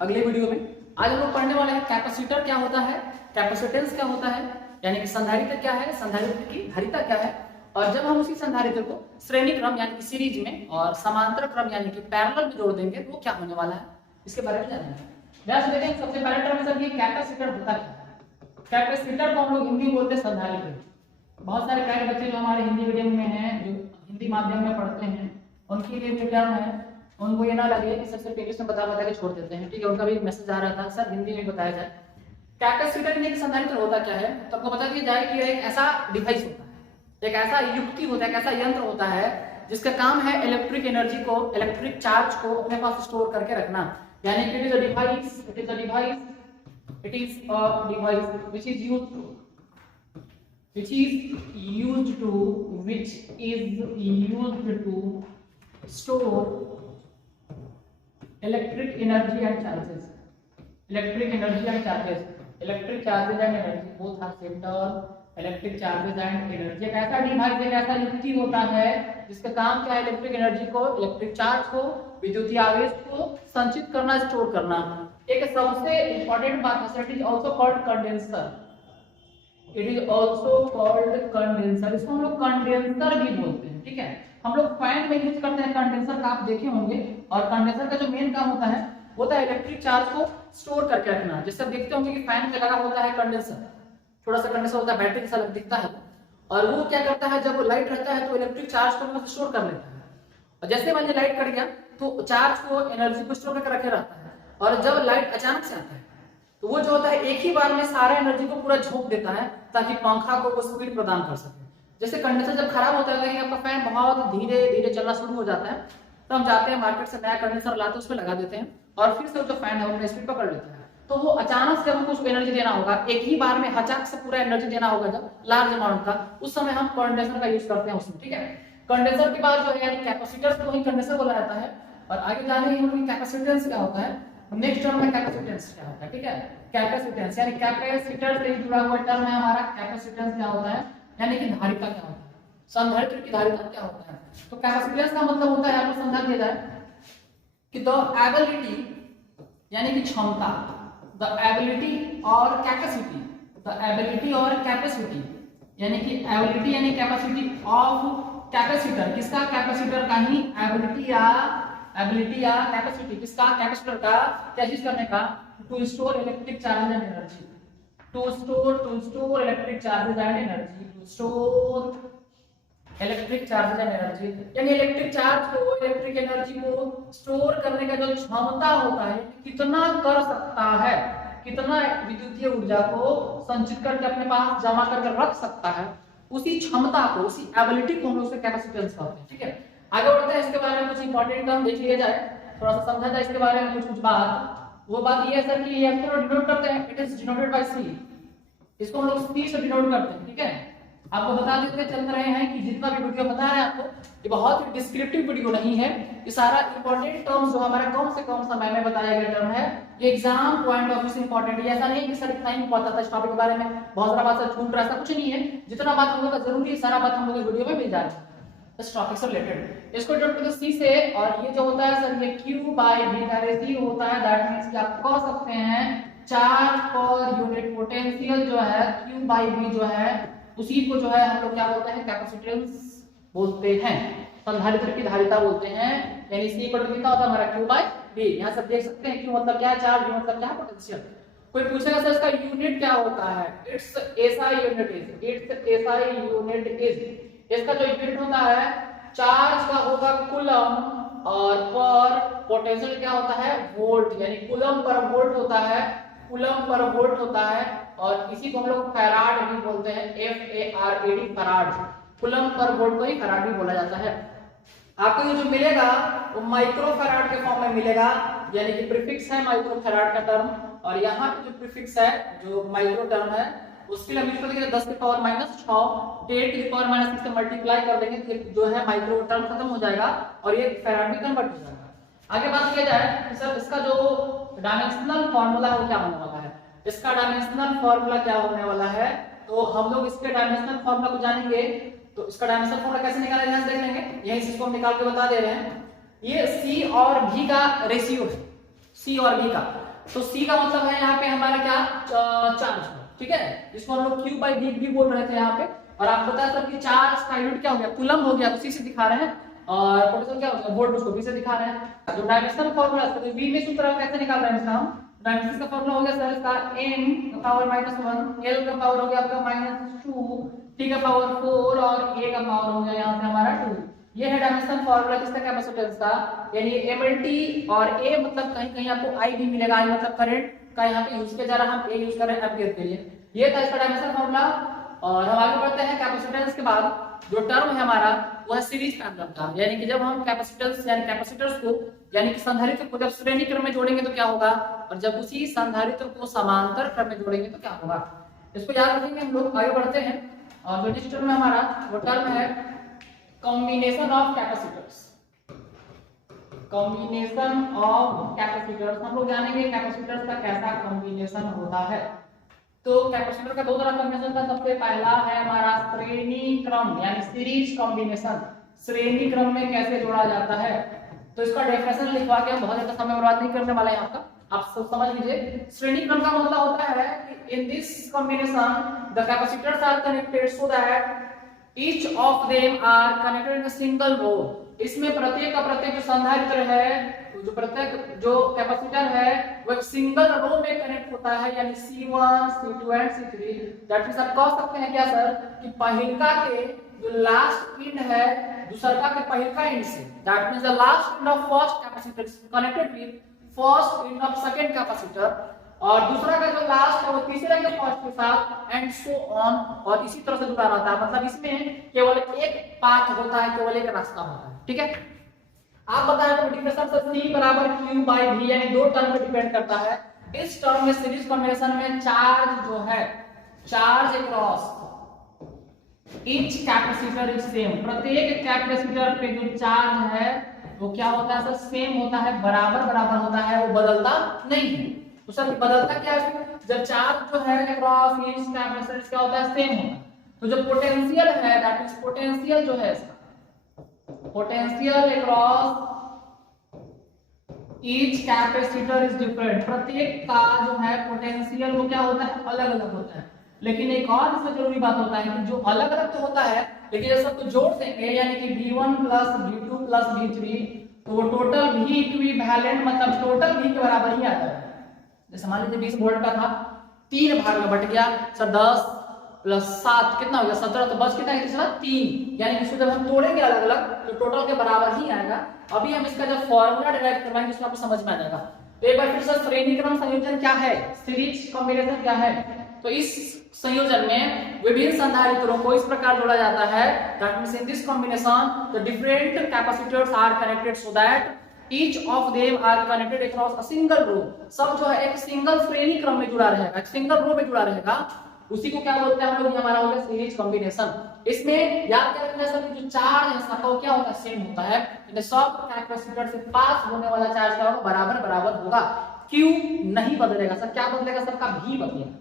अगले वीडियो में। आज हम लोग पढ़ने वाले हैं कैपेसिटर क्या होता है, कैपेसिटेंस क्या होता है, यानी कि संधारित्र क्या है, संधारित्र की धारिता क्या है, और जब हम उसी संधारित्र को श्रेणी क्रम यानी कि सीरीज में और समांतर क्रम यानी कि पैरेलल में जोड़ देंगे तो वो क्या होने वाला है, इसके बारे में जानेंगे। ध्यान से देखें, सबसे पहले टर्म सर ये कैपेसिटर होता क्या है। कैपेसिटर को हम लोग हिंदी में बोलते हैं संधारित्र। बहुत सारे प्यारे बच्चे जो हमारे हिंदी मीडियम में हैं, जो हिंदी माध्यम में पढ़ते हैं, उनके लिए जो टर्म है उनको ये ना लगे कि सबसे इंग्लिश में बता के छोड़ देते हैं, ठीक है। उनका भी एक मैसेज आ रहा था सर हिंदी में बताया जाए। कैपेसिटर यानी कि संधारित्र होता क्या है, तो आपको बता दिया जाए कि एक ऐसा डिवाइस होता है, एक ऐसा युक्ति होता है, एक ऐसा यंत्र होता है जिसका काम है इलेक्ट्रिक एनर्जी को, इलेक्ट्रिक चार्ज को अपने पास स्टोर करके रखना। यानी कि it is a device which is used to store electric energy and charges. Electric charges and energy both are central. Electric charges and energy एक ऐसा डिवाइस, एक ऐसा युक्ति होता है जिसका काम क्या है, इलेक्ट्रिक एनर्जी को, इलेक्ट्रिक चार्ज को, विद्युतीय आवेश को संचित करना, स्टोर करना। एक सबसे इंपॉर्टेंट बात है, it is also called condenser. It is also called condenser. इसको हम लोग कंडेंसर भी बोलते हैं, ठीक है। हम लोग फैन में यूज करते हैं कंडेंसर का, आप देखे होंगे। और कंडेंसर का जो मेन काम होता है इलेक्ट्रिक चार्ज को स्टोर करके रखना। जैसे आप देखते होंगे कि फैन में लगा होता है कंडेंसर, थोड़ा सा कंडेंसर होता है, बैटरी जैसा दिखता है, और वो क्या करता है, जब लाइट रहता है तो इलेक्ट्रिक चार्ज को स्टोर कर लेता है। और जैसे मान लीजिए लाइट कट गया तो चार्ज को, एनर्जी को स्टोर करके रखे रहता है। और जब लाइट अचानक से आता है तो वो जो होता है एक ही बार में सारा एनर्जी को पूरा झोंक देता है ताकि पंखा को वो स्पीड प्रदान कर सके। जैसे कंडेंसर जब खराब होता है कि आपका फैन बहुत धीरे धीरे चलना शुरू हो जाता है, तो हम जाते हैं मार्केट से नया कंडेंसर लाते हैं, उसमें लगा देते हैं और फिर से जो फैन है वो स्पीड पकड़ लेता है। तो वो अचानक से हमको उसको एनर्जी देना होगा, एक ही बार में हचाक से पूरा एनर्जी देना होगा जब लार्ज अमाउंट का, उस समय हम कंडेंसर का यूज करते हैं उसमें, ठीक है। कंडेंसर के बाद जो है यानी कैपेसिटर को ही कंडेंसर बोला जाता है। और आगे जानेंगे हम लोग कैपेसिटेंस क्या होता है। नेक्स्ट टर्म में कैपेसिटेंस क्या होता है, ठीक है। कैपेसिटेंस यानी कैपेसिटर से जुड़ा हुआ टर्म है हमारा। कैपेसिटेंस क्या होता है, यानी कि धारिता क्या होता है, संधारित्र की धारिता क्या होता है। तो कैपेसिटेंस का मतलब होता है, आपको समझा दिया जाए कि द एबिलिटी यानी कि क्षमता, द एबिलिटी और कैपेसिटी, द एबिलिटी और कैपेसिटी यानी कि एबिलिटी यानी कैपेसिटी ऑफ कैपेसिटर, किसका, कैपेसिटर का ही एबिलिटी या कैपेसिटी, किसका, कैपेसिटर का, क्या चीज करने का, to store electric charges and energy, to store electric charges and energy, to store electric charges and energy, यानी इलेक्ट्रिक चार्ज को, इलेक्ट्रिक एनर्जी को स्टोर करने का जो क्षमता होता है, कितना कर सकता है, कितना विद्युतीय ऊर्जा को संचित करके अपने पास जमा करके रख सकता है, उसी क्षमता को, उसी एबिलिटी को हम लोग उसका कैपेसिटेंस कहते हैं, ठीक है। आगे बढ़ते हैं, इसके बारे में कुछ इंपॉर्टेंट टर्म देख लिया जाए, थोड़ा सा समझा जाए इसके बारे में कुछ बात। वो बात ये है सर कि ये इसको डिनोट करते हैं, इट इज डिनोटेड बाय सी। इसको हम लोग सी से डिनोट करते हैं, ठीक है। आपको बता देते चल रहे हैं कि जितना भी वीडियो बता रहे हैं आपको, ये बहुत ही डिस्क्रिप्टिव वीडियो नहीं है। ये सारा इंपॉर्टेंट टर्म्स जो हमारा कम से कम समय में बताया गया टर्म है, ये एग्जाम पॉइंट ऑफ व्यू से इंपॉर्टेंट है। ऐसा नहीं कि सर इतना ही पता था इस टॉपिक के बारे में, बहुत सारा बात छूट रहा है, ऐसा कुछ नहीं है। जितना बात हम लोग का जरूरी है सारा बात हम लोग वीडियो में मिल जाएगा इस टॉपिक से रिलेटेड। इसको डिनोट करते हैं सी से, और ये जो होता है सर ये Q बाय V सी होता है। दैट मींस कि आप कह सकते हैं चार्ज पर यूनिट पोटेंशियल जो है Q बाय V जो है, उसी को जो है हम लोग क्या बोलते हैं, कैपेसिटेंस बोलते हैं, संधारित्र की धारिता बोलते हैं। यानी सी इक्वल टू कितना होता है हमारा Q बाय V। यहाँ सब देख सकते हैं Q मतलब क्या है, चार्ज, V मतलब क्या है, पोटेंशियल। कोई पूछेगा सर इसका यूनिट क्या होता है, इट्स एसआई यूनिट इज, इसका जो यूनिट होता है चार्ज का होगा कूलम, और पर पोटेंशियल क्या होता है, वोल्ट, यानी कूलम पर वोल्ट होता है, कूलम पर वोल्ट होता है। और इसी को हम लोग फैराड भी बोलते हैं, FARAD, farad. Coulomb per volt को ही फैराड भी बोला जाता है। आपको ये जो मिलेगा वो माइक्रो फैराड के फॉर्म में मिलेगा, यानी कि प्रीफिक्स है माइक्रो फैराड का टर्म। और यहाँ पे जो प्रीफिक्स है, जो माइक्रो टर्म है, उसके लिए हम यूज करेंगे 10 की पावर -6, 10 की पावर -6 से मल्टीप्लाई कर देंगे तो जो है माइक्रो टर्म खत्म हो जाएगा और ये फैराड में कन्वर्ट हो जाएगा। आगे बात किया जाए कि सर इसका जो डायमेंशनल फार्मूला है वो क्या होने वाला है। इसका डायमेंशनल फार्मूला क्या होने वाला है, तो हम लोग इसके डायमेंशनल फार्मूला को जानेंगे। तो इसका डायमेंशनल फार्मूला कैसे निकाला जाए देख लेंगे, यहीं से इसको हम निकाल के बता दे रहे हैं। ये C और V का रेशियो है, सी और बी का। तो सी का मतलब है यहाँ पे हमारा क्या, चार्ज, ठीक है, जिसको हम लोग क्यू बाई वी भी बोल रहे थे यहाँ पे। और आपको पता है सर कि चार्ज का यूनिट क्या हो गया, कूलम हो गया, तो सी से दिखा रहे हैं, और पोटेंशियल क्या होता है, वोल्ट, उसको वी से दिखा रहे हैं। जो डायमेंशनल फार्मूला है, तो वी में सूत्र कैसे निकाल रहे हैं इसका हम, डायमेंशन का फार्मूला हो गया सर इसका n का पावर -1, l का पावर हो गया आपका -2, t का पावर 4 और a का पावर हो गया यहाँ से हमारा 2। ये है डायमेंशन फार्मूला किसका, कैपेसिटेंस का, यानी mlt, और a मतलब कहीं कहीं आपको i भी मिलेगा, i मतलब करंट का यहाँ पे यूज किया जा रहा है, हम a यूज कर रहे हैं एम्पीयर के लिए। ये था इसका डायमेंशन फार्मूला। और हम आगे बढ़ते हैं कैपेसिटेंस के बाद। जो टर्म है हमारा वो है सीरीज पैरेलल का, यानी कि जब हम कैपेसिटेंस यानी कैपेसिटर्स को यानी कि संधारित्र को जब श्रेणी क्रम में जोड़ेंगे तो क्या होगा, और जब उसी संधारित्र को समांतर क्रम में जोड़ेंगे तो क्या होगा, इसको याद रखेंगे हम लोग। आगे बढ़ते हैं। और जो नेक्स्ट टर्म है हमारा वो टर्म है combination of capacitors. Combination of capacitors, हम लोग जानेंगे कैपेसिटर्स का कैसा कॉम्बिनेशन होता है। तो कैपेसिटर का दो तरह कॉम्बिनेशन था। सबसे पहला है हमारा श्रेणी क्रम यानी सीरीज कॉम्बिनेशन, श्रेणी क्रम में कैसे जोड़ा जाता है। तो इसका डेफिनेशन लिखवा के हम बहुत ज्यादा समय बर्बाद नहीं करने वाले हैं आपका, आप सब समझ लीजिए। श्रेणी क्रम का मतलब होता है कि in this combination the capacitors are connected so that each of them are connected in a single row. इसमें प्रत्येक का प्रत्येक जो संधारित्र है, जो प्रत्येक जो कैपेसिटर है वो एक सिंगल रो में कनेक्ट होता है, यानी C1, C2 and C3। That means आप कह सकते हैं क्या सर कि पहिलका के जो लास्ट एंड है दूसरा के पहिलका एंड से, that means the last end of first capacitor is connected with first end of second capacitor, और दूसरा का जो लास्ट है वो तीसरे के फर्स्ट के साथ एंड सो ऑन, और इसी तरह से जुड़ा रहता है। मतलब इसमें केवल एक पाथ होता है, केवल एक रास्ता होता है, ठीक है। आप बताएं तो इंटीग्रेशन से C बराबर Q बाई V यानी दो टर्म पे डिपेंड करता है। इस टर्म में सीरीज कॉम्बिनेशन में चार्ज जो है, charge across each capacitor is same, प्रत्येक कैपेसिटर पे जो चार्ज है वो क्या होता है सर, सेम होता है, बराबर बराबर होता है, वो बदलता नहीं है। तो सर बदलता क्या है, जब चार्ज जो है अक्रॉस ईच कैपेसिटर क्या होता है, सेम होता है। तो जो पोटेंशियल है दैट मींस पोटेंशियल जो है इसका, potential across each capacitor is different, प्रत्येक का जो है पोटेंशियल वो क्या होता है, अलग अलग होता है। लेकिन एक और इसमें जरूरी बात होता है कि जो अलग अलग तो होता है, लेकिन जब सबको जोड़ देंगे यानी कि V1 plus V2 plus V3 तो वो टोटल V इक्विवेलेंट मतलब टोटल V के बराबर ही आता है। जैसे मान लीजिए 20 वोल्ट का था, 3 भाग में बट गया सर, 10 प्लस 7 कितना हो गया 17, तो बस कितना है 3, यानी इसको जब हम तोड़ेंगे अलग अलग तो टोटल के बराबर ही आएगा। अभी हम इसका जब फॉर्मूला डिराइव करवाएंगे उसमें आपको समझ में आ जाएगा। तो एक बार फिर से श्रेणी क्रम संयोजन क्या है, सीरीज कॉम्बिनेशन क्या है। तो इस संयोजन में विभिन्न संधारित्रों को इस प्रकार जोड़ा जाता है, that means in this combination the different capacitors are connected so that each of them are connected across a single row. सब जो है एक सिंगल श्रेणी क्रम में जुड़ा रहेगा, एक सिंगल रो में जुड़ा रहेगा, उसी को क्या बोलते हैं हम लोग, ये हमारा हो गया सीरीज कॉम्बिनेशन। इसमें याद क्या रखना है सर कि जो चार्ज है इसका क्या होता है, सेम होता है, यानी सब कैपेसिटर से पास होने वाला चार्ज क्या होगा, बराबर बराबर होगा। Q नहीं बदलेगा सर, क्या बदलेगा सर, का V बदलेगा,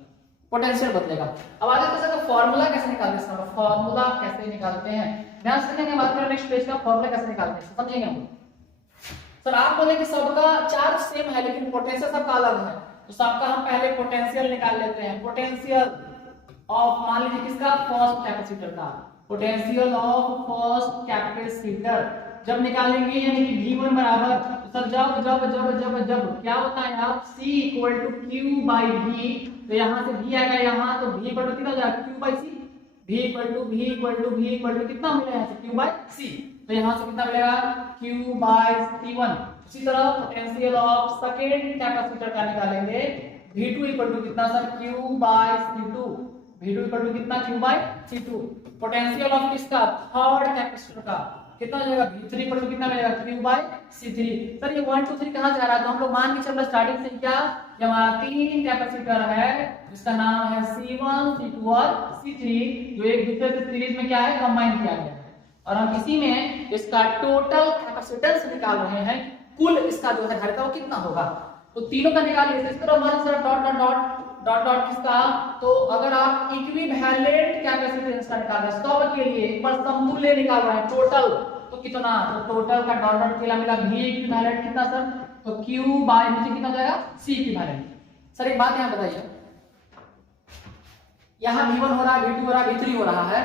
पोटेंशियल बदलेगा। अब आगे कैसे का फार्मूला कैसे निकालते हैं, फार्मूला कैसे निकालते हैं, ध्यान से देखिए। बात करें नेक्स्ट पेज का, फार्मूला कैसे निकालते हैं समझेंगे हम। सर आप बोले कि सबका चार्ज सेम है लेकिन पोटेंशियल सबका अलग है, तो सबका हम पहले पोटेंशियल निकाल लेते हैं। पोटेंशियल ऑफ मान लीजिए किसका, फर्स्ट कैपेसिटर का, पोटेंशियल ऑफ फर्स्ट कैपेसिटर जब निकालेंगे यानी कि V1 बराबर, तो सर जब जब जब जब जब क्या होता है आप C equal to Q by V, तो यहाँ से V आएगा यहाँ, तो V इक्वल टू कितना हो जाएगा, Q by C, V equal to कितना मिलेगा यहाँ से, Q बाई C, तो यहाँ से कितना मिलेगा, Q बाई C1। इसी तरह पोटेंशियल ऑफ सेकेंड कैपेसिटर का निकालेंगे, V2 इक्वल टू कितना sir, Q by C2, V2 equal to कितना, Q by C2। Potential of किसका, थर्ड कैपेसिटर का कितना हो जाएगा, V3 इक्वल टू कितना मिलेगा, Q बाई C3। सर ये 1 2 3 कहां जा रहा है, तो हम लोग मान के चल रहे स्टार्टिंग से क्या, कि हमारा 3 कैपेसिटर है जिसका नाम है C1 C2 और C3, जो एक दूसरे से सीरीज में क्या है, कंबाइन किया गया है, और हम इसी में इसका टोटल कैपेसिटेंस निकाल रहे हैं, कुल इसका जो है धारिता वो कितना होगा। तो तीनों का निकालिए, इस तरह मान sir dot dot dot dot dot किसका, तो अगर आप इक्विवेलेंट कैपेसिटेंस का निकाल रहे हैं सब के लिए, एक बार समतुल्य निकाल रहे हैं टोटल, तो कितना, तो टोटल का डॉट डॉट मिला V इक्विवेलेंट कितना सर, तो Q बाय नीचे कितना हो जाएगा C इक्विवेलेंट। सर एक बात यहाँ बताइए, यहाँ V1 हो रहा है, V2 हो रहा है, V3 हो रहा है,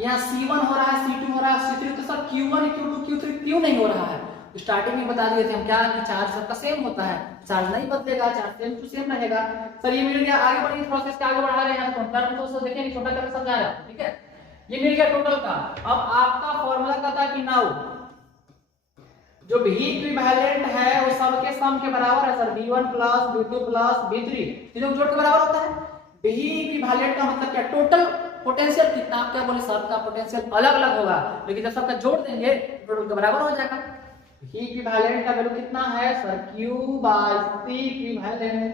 यहाँ C1 हो रहा है, C2 हो रहा है, C3, तो सर Q1 Q2 Q3 क्यों नहीं हो रहा है? स्टार्टिंग में बता दिए थे हम क्या कि चार्ज सबका सेम होता है, चार्ज नहीं बदलेगा, चार्ज सेम टू सेम रहेगा। सर ये मिल गया, आगे बढ़िए प्रोसेस के आगे बढ़ा रहे हैं, तो देखिए छोटा करके समझा रहा हूं, ठीक है। ये मिल गया टोटल का। अब आपका फॉर्मूला का था कि नाउ जो V इक्विवेलेंट है वो सबके सम के बराबर है sir, V1 plus V2 plus V3 तीनों जोड़ के बराबर होता है। V इक्विवेलेंट का मतलब क्या, टोटल पोटेंशियल कितना, आप क्या बोले सबका पोटेंशियल अलग अलग होगा, लेकिन जब सबका जोड़ देंगे टोटल के बराबर हो जाएगा। V इक्विवेलेंट का वैल्यू कितना है sir, Q by C equivalent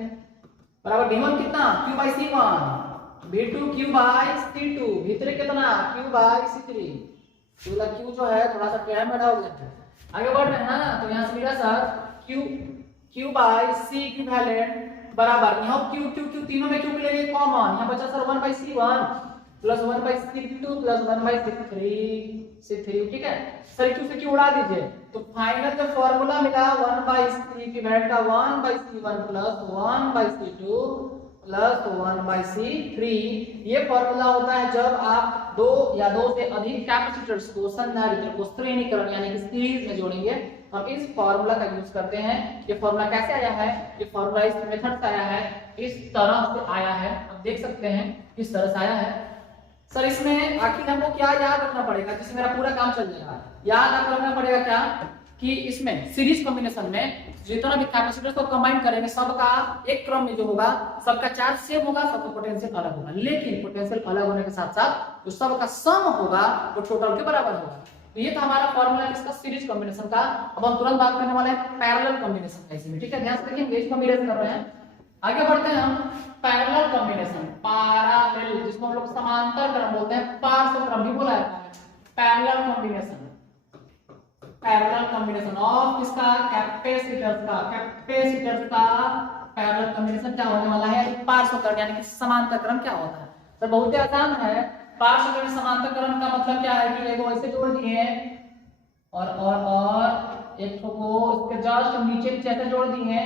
बराबर V1 कितना Q bye C1, V2 Q bye C2, V3 कितना Q बाय C3। Q जो है थोड़ा सा टेढ़ा मेढ़ा हो गया है, आगे बढ़ रहे हैं ना, तो यहाँ से मिला sir Q by C equivalent बराबर यहाँ Q तीनों में Q ले लिए कॉमन, यहाँ बचा sir 1 by C1 plus 1 by C2 plus 1 by C3, ठीक है। सर Q से Q उड़ा दीजिए, तो फाइनल जो फॉर्मूला मिला 1 बाय C इक्विवेलेंट का 1 by C1 plus 1 by C2 plus 1 by C3। ये फॉर्मूला होता है जब आप दो या दो से अधिक कैपेसिटर्स को संधारित्र को श्रेणीकरण यानी कि सीरीज में जोड़ेंगे, हम इस फॉर्मूला का यूज करते हैं। ये फॉर्मूला कैसे आया है, ये फॉर्मूला इस मेथड से आया है, इस तरह से आया है, आप देख सकते हैं किस तरह से आया है। सर इसमें आखिर हमको क्या याद रखना पड़ेगा जिससे मेरा पूरा काम चल जाएगा, याद रखना पड़ेगा क्या कि इसमें सीरीज कॉम्बिनेशन में जितना भी कैपेसिटर्स को कंबाइन करेंगे सबका एक क्रम में जो होगा सबका चार्ज सेम होगा, सबका पोटेंशियल अलग होगा, लेकिन पोटेंशियल अलग होने के साथ साथ जो सबका सम होगा वो टोटल के बराबर होगा। तो ये था हमारा फॉर्मूला इसका सीरीज कॉम्बिनेशन का। अब हम तुरंत बात करने वाले हैं पैरेलल कॉम्बिनेशन का इसमें, ठीक है। ध्यान से देखिए इसको हम इरेज कर रहे हैं, आगे बढ़ते हैं हम पैरेलल कॉम्बिनेशन, पैरेलल जिसको हम लोग समांतर क्रम बोलते हैं, पार्श्व क्रम भी बोला जाता है। Parallel combination, parallel combination of किसका, कैपेसिटर्स का पैरेलल कॉम्बिनेशन क्या होने वाला है, पार्श्व क्रम यानी कि समांतर क्रम क्या होता है। तो बहुत ही आसान है, पार्श्व क्रम समांतर क्रम का मतलब क्या है कि एगो ऐसे जोड़ दिए और एक को इसके जस्ट नीचे ऐसे जोड़ दिए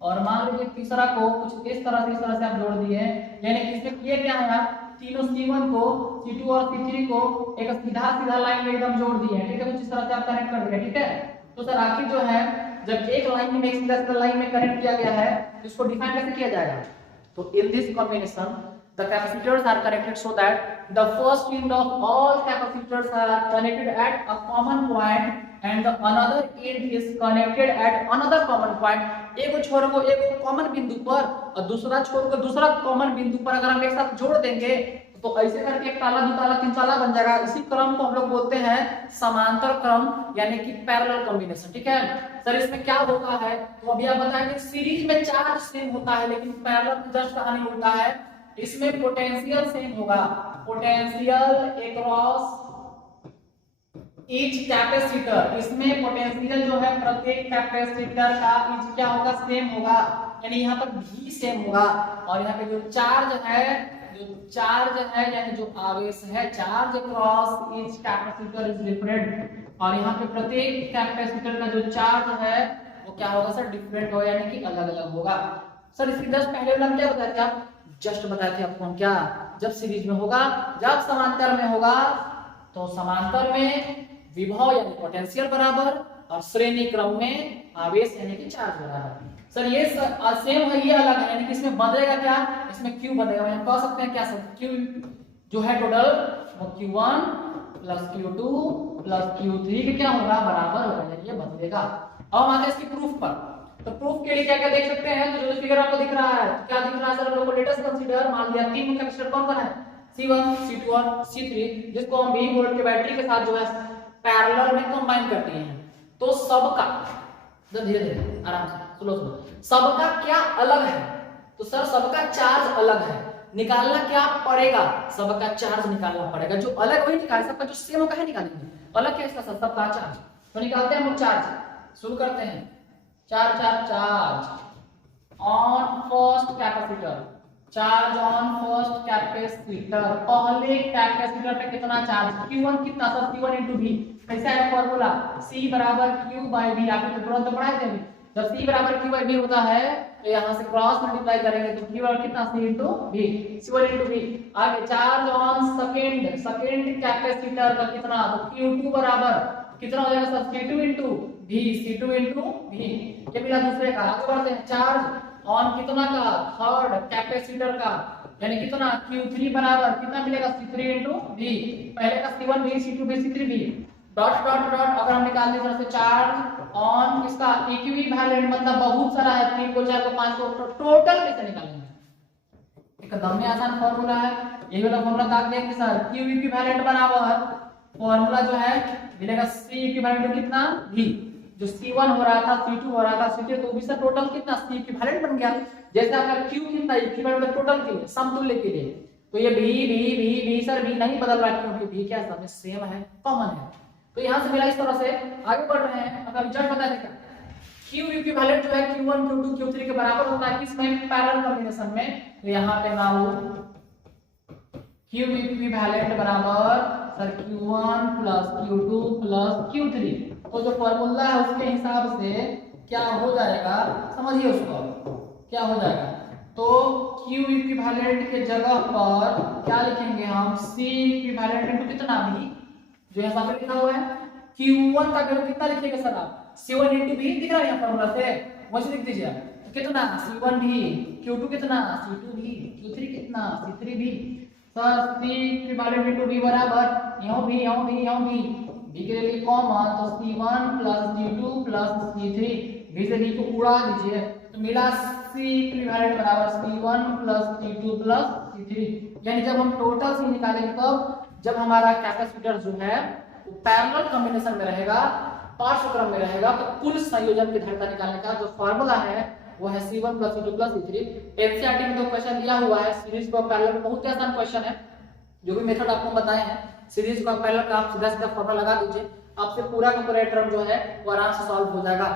और मान लीजिए तीसरा को कुछ इस तरह से आप जोड़ दिए, यानी कि इसमें किए क्या है आप तीनों C1 को C2 और C3 को एक सीधा लाइन में एकदम जोड़ दिए, ठीक है। कुछ इस तरह से आप कनेक्ट कर दिए, ठीक है। तो सर आखिर जो है जब एक लाइन में एक सीधा लाइन में कनेक्ट किया गया है इसको डिफाइन कैसे किया जाएगा, तो इन this combination the capacitors are connected so that the first end of all capacitors are connected at a common point and the another end is connected at another common point। एक छोर को एक common बिंदु पर और दूसरा छोर को दूसरा कॉमन बिंदु पर अगर हम एक साथ जोड़ देंगे तो ऐसे करके एक ताला, दो ताला, तीन ताला बन जाएगा। इसी क्रम को हम लोग बोलते हैं समांतर क्रम यानी कि पैरेलल कॉम्बिनेशन, ठीक है। सर इसमें क्या होता है, तो अभी आप बताएं कि सीरीज में चार्ज सेम होता है लेकिन पैरेलल में जस्ट कहानी उल्टा है, इसमें पोटेंशियल सेम होगा, पोटेंशियल अक्रॉस ईच कैपेसिटर, इसमें पोटेंशियल जो है प्रत्येक कैपेसिटर का ईच क्या होगा, सेम होगा, यानी यहाँ पर भी सेम होगा। और यहाँ पे जो चार्ज है यानी जो आवेश है, charge across each capacitor is different, और यहाँ पे प्रत्येक कैपेसिटर का जो चार्ज है वो क्या होगा सर, डिफरेंट होगा यानी कि अलग अलग होगा। सर इसकी जस्ट पहले वाला क्या बताया था, जस्ट बताए थे आपको हम क्या, जब सीरीज में होगा, जब समांतर में होगा तो समांतर में विभव यानी पोटेंशियल बराबर और श्रेणी क्रम में आवेश यानी कि चार्ज बराबर। सर ये सेम है, ये अलग है, यानी कि इसमें बदलेगा क्या, इसमें Q बदलेगा, हम कह सकते हैं क्या सर, Q जो है टोटल वो Q1 plus Q2 plus Q3 के क्या होगा, बराबर होगा, यानी ये बदलेगा। अब हम आते हैं इसकी प्रूफ पर, तो प्रूफ के लिए क्या क्या देख सकते हैं, तो जो फिगर आपको दिख रहा है, क्या दिख रहा है सर, हम लोग को लेटेस्ट कंसीडर, मान लिया तीन कैपेसिटर कौन कौन है, C1 C2 और C3, जिसको हम 20 वोल्ट के बैटरी के साथ जो है पैरेलल में कंबाइन करते हैं। तो सबका धीरे धीरे आराम से स्लो सबका क्या अलग है, तो सर सबका चार्ज अलग है, निकालना क्या पड़ेगा, सबका चार्ज निकालना पड़ेगा, जो अलग वही निकाल, सबका जो सेम होगा है निकालेंगे, अलग क्या इसका सबका चार्ज, तो निकालते हैं हम चार्ज, शुरू करते हैं। Charge on first capacitor, charge on first capacitor, पहले कैपेसिटर पे कितना चार्ज, Q1 कितना सर, Q1 * V, कैसा है फॉर्मूला, C = Q/V, आपने तो तुरंत पढ़ाए थे, जब C बराबर Q by V होता है तो यहाँ से क्रॉस मल्टीप्लाई करेंगे तो Q बराबर कितना C into V, C1 into V। आगे चार्ज ऑन सेकेंड कैपेसिटर का कितना, तो Q2 बराबर कितना हो जाएगा sir, C2 into V, C2 into V। ये मिला दूसरे का। आगे बढ़ते हैं, चार्ज ऑन कितना का, थर्ड कैपेसिटर का, यानी कितना Q3 बराबर कितना मिलेगा, C3 into V। पहले का C1 V, C2 V, C3 V, dot dot dot. अगर हम निकालने की तरफ से चार्ज ऑन किसका, इक्विवेलेंट, मतलब बहुत सारा है, 3 को 4 को 5 को, तो टोटल कैसे निकालेंगे, एकदम में आसान फॉर्मूला है। यही वाला फॉर्मूला ताक देंगे सर, Q इक्विवेलेंट बराबर फॉर्मूला जो है मिलेगा C इक्विवेलेंट कितना V, जो C1 हो रहा था, C2 हो रहा था, C3, तो भी सर टोटल कितना C इक्विवेलेंट बन गया। जैसे आपका Q कितना इक्विवेलेंट टोटल के लिए, समतुल्य के लिए, तो ये V सर V नहीं बदल रहा क्योंकि V क्या सब में सेम है, कॉमन है। तो यहां से मिला इस तरह से। आगे बढ़ रहे हैं, अब रिजल्ट बता देगा। Q इक्विवेलेंट जो है Q1 Q2 Q3 के बराबर होता है किसमें, पैरेलल कॉम्बिनेशन में। तो यहां पे ना हो Q इक्विवेलेंट बराबर sir Q1 plus Q2 plus Q3, तो जो फॉर्मूला है उसके हिसाब से क्या हो जाएगा, समझिए उसको क्या हो जाएगा। तो Q इक्विवेलेंट के जगह पर क्या लिखेंगे हम, C इक्विवेलेंट इनटू कितना भी, जो यहाँ पे लिखा हुआ है Q1 का वैल्यू कितना लिखेंगे सर आप, C1 into V दिख रहा है यहाँ फॉर्मूला से, वैसे लिख दीजिए। तो कितना C1 भी, Q2 कितना C2 भी, Q3 कितना C3 भी। Sir C equivalent into V बराबर यहाँ भी V के लिए कॉमन, तो C1 plus C2 plus C3, V से V को उड़ा दीजिए तो मिला C इक्विवेलेंट बराबर C1 plus C2 plus C3। यानी जब हम टोटल C निकालेंगे तब जब हमारा कैपेसिटर जो है वो पैरेलल कॉम्बिनेशन में रहेगा, पार्श्व क्रम में रहेगा, तो कुल संयोजन की धारिता निकालने का जो फार्मूला है वो है C1 plus C2 plus C3। NCERT में तो क्वेश्चन दिया हुआ है सीरीज को पैरेलल में, बहुत ही आसान क्वेश्चन है। जो भी मेथड आपको बताए हैं सीरीज को पैरेलल का आप सीधा सीधा फार्मूला लगा दीजिए, आपसे पूरा का पूरा टर्म जो है वो आराम से सॉल्व हो जाएगा।